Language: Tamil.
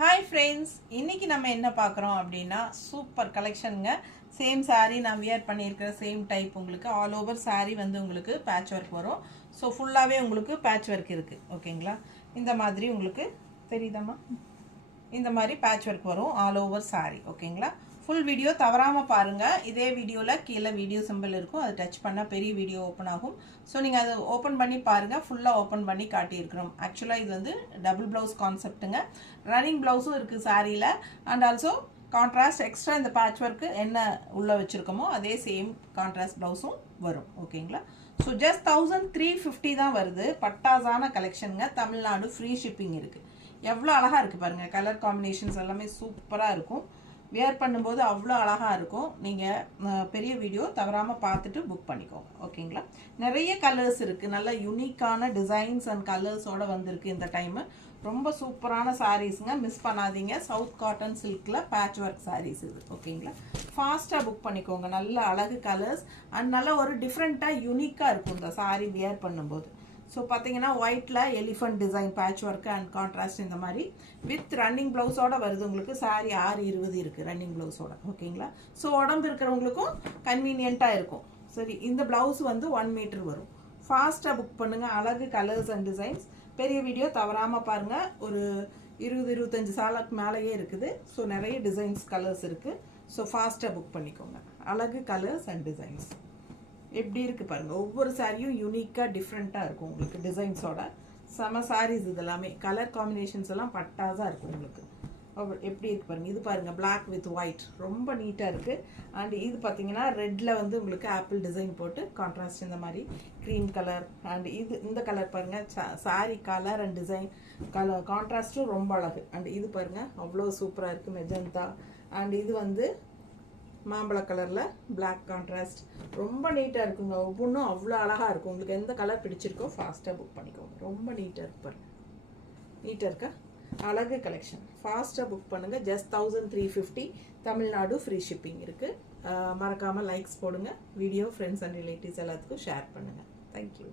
Hi friends, இன்னைக்கு நம்ம என்ன பார்க்குறோம் அப்படின்னா சூப்பர் கலெக்ஷனுங்க. சேம் saree நான் வியர் பண்ணியிருக்கிற சேம் டைப் உங்களுக்கு ஆல் ஓவர் saree வந்து உங்களுக்கு பேட்ச் ஒர்க் வரும். ஸோ ஃபுல்லாகவே உங்களுக்கு பேட்ச் ஒர்க் இருக்குது. ஓகேங்களா, இந்த மாதிரி உங்களுக்கு தெரியுதாம்மா, இந்த மாதிரி பேட்ச் ஒர்க் வரும் ஆல் ஓவர் saree. ஓகேங்களா, ஃபுல் வீடியோ தவறாமல் பாருங்கள். இதே வீடியோவில் கீழே வீடியோ சிம்பிள் இருக்கும், அதை டச் பண்ணால் பெரிய வீடியோ ஓப்பன் ஆகும். ஸோ நீங்கள் அதை ஓப்பன் பண்ணி பாருங்கள். ஃபுல்லாக ஓப்பன் பண்ணி காட்டியிருக்கிறோம். ஆக்சுவலாக இது வந்து டபுள் ப்ளவுஸ் கான்செப்ட்டுங்க. ரன்னிங் ப்ளவுஸும் இருக்குது சாரியில். அண்ட் ஆல்சோ கான்ட்ராஸ்ட் எக்ஸ்ட்ரா இந்த பேட்ச் ஒர்க்கு என்ன உள்ளே வச்சுருக்கோமோ அதே சேம் கான்ட்ராஸ்ட் ப்ளவுஸும் வரும். ஓகேங்களா, ஸோ ஜஸ்ட் 1350 தான் வருது. பட்டாசான கலெக்ஷனுங்க. தமிழ்நாடு ஃப்ரீ ஷிப்பிங் இருக்குது. எவ்வளோ அழகாக இருக்குது பாருங்கள். கலர் காம்பினேஷன்ஸ் எல்லாமே சூப்பராக இருக்கும். வியர் பண்ணும்போது அவ்வளோ அழகாக இருக்கும். நீங்கள் பெரிய வீடியோ தவறாமல் பார்த்துட்டு புக் பண்ணிக்கோங்க. ஓகேங்களா, நிறைய கலர்ஸ் இருக்குது. நல்ல யூனிக்கான டிசைன்ஸ் அண்ட் கலர்ஸோடு வந்திருக்கு இந்த டைமு. ரொம்ப சூப்பரான சாரீஸுங்க, மிஸ் பண்ணாதீங்க. சவுத் காட்டன் சில்கில் பேட்ச் ஒர்க் சாரீஸ் இது. ஓகேங்களா, ஃபாஸ்ட்டாக புக் பண்ணிக்கோங்க. நல்ல அழகு கலர்ஸ் அண்ட் நல்ல ஒரு டிஃப்ரெண்ட்டாக யூனிக்காக இருக்கும் இந்த சாரீ வியர் பண்ணும்போது. ஸோ பார்த்தீங்கன்னா ஒயிட்டில் elephant design patch work and contrast இந்த மாதிரி வித் ரன்னிங் ப்ளவுஸோட வருது உங்களுக்கு. சாரீ 620 இருக்குது ரன்னிங் ப்ளவுஸோட. ஓகேங்களா, ஸோ உடம்பு இருக்கிறவங்களுக்கும் கன்வீனியண்ட்டாக இருக்கும். சரி, இந்த ப்ளவுஸ் வந்து 1 மீட்டர் வரும். ஃபாஸ்ட்டாக புக் பண்ணுங்கள். அழகு கலர்ஸ் அண்ட் டிசைன்ஸ். பெரிய வீடியோ தவறாமல் பாருங்கள். ஒரு 20-25 சாலுக்கு மேலேயே இருக்குது. ஸோ நிறைய டிசைன்ஸ் கலர்ஸ் இருக்குது. ஸோ ஃபாஸ்ட்டாக புக் பண்ணிக்கோங்க. அழகு கலர்ஸ் அண்ட் டிசைன்ஸ் எப்படி இருக்குது பாருங்கள். ஒவ்வொரு சாரியும் யூனிக்காக டிஃப்ரெண்ட்டாக இருக்கும் உங்களுக்கு டிசைன்ஸோட. செம சாரீஸ் இது எல்லாமே. கலர் காம்பினேஷன்ஸ் எல்லாம் பட்டாசாக இருக்கும் உங்களுக்கு. எப்படி இருக்குது பாருங்கள். இது பாருங்கள், பிளாக் வித் ஒயிட் ரொம்ப நீட்டாக இருக்குது. அண்ட் இது பார்த்தீங்கன்னா ரெட்டில் வந்து உங்களுக்கு ஆப்பிள் டிசைன் போட்டு கான்ட்ராஸ்ட் இந்த மாதிரி க்ரீம் கலர். அண்ட் இது இந்த கலர் பாருங்கள். Sari colour and design colour கான்ட்ராஸ்ட்டும் ரொம்ப அழகு. அண்ட் இது பாருங்கள், அவ்வளோ சூப்பராக இருக்குது மெஜந்தா. அண்ட் இது வந்து மாம்பழ கலரில் பிளாக் கான்ட்ராஸ்ட் ரொம்ப நீட்டாக இருக்குங்க. ஒவ்வொன்றும் அவ்வளோ அழகாக இருக்கும். உங்களுக்கு எந்த கலர் பிடிச்சிருக்கோ ஃபாஸ்ட்டாக புக் பண்ணிக்கோங்க. ரொம்ப நீட்டாக இருக்கு பாருங்க. நீட்டாக இருக்கா? அழகு கலெக்ஷன். ஃபாஸ்ட்டாக புக் பண்ணுங்கள். ஜஸ்ட் 1350. தமிழ்நாடு ஃப்ரீ ஷிப்பிங் இருக்குது. மறக்காமல் லைக்ஸ் போடுங்க. வீடியோ ஃப்ரெண்ட்ஸ் அண்ட் ரிலேட்டிவ்ஸ் எல்லாத்துக்கும் ஷேர் பண்ணுங்கள். தேங்க்யூ.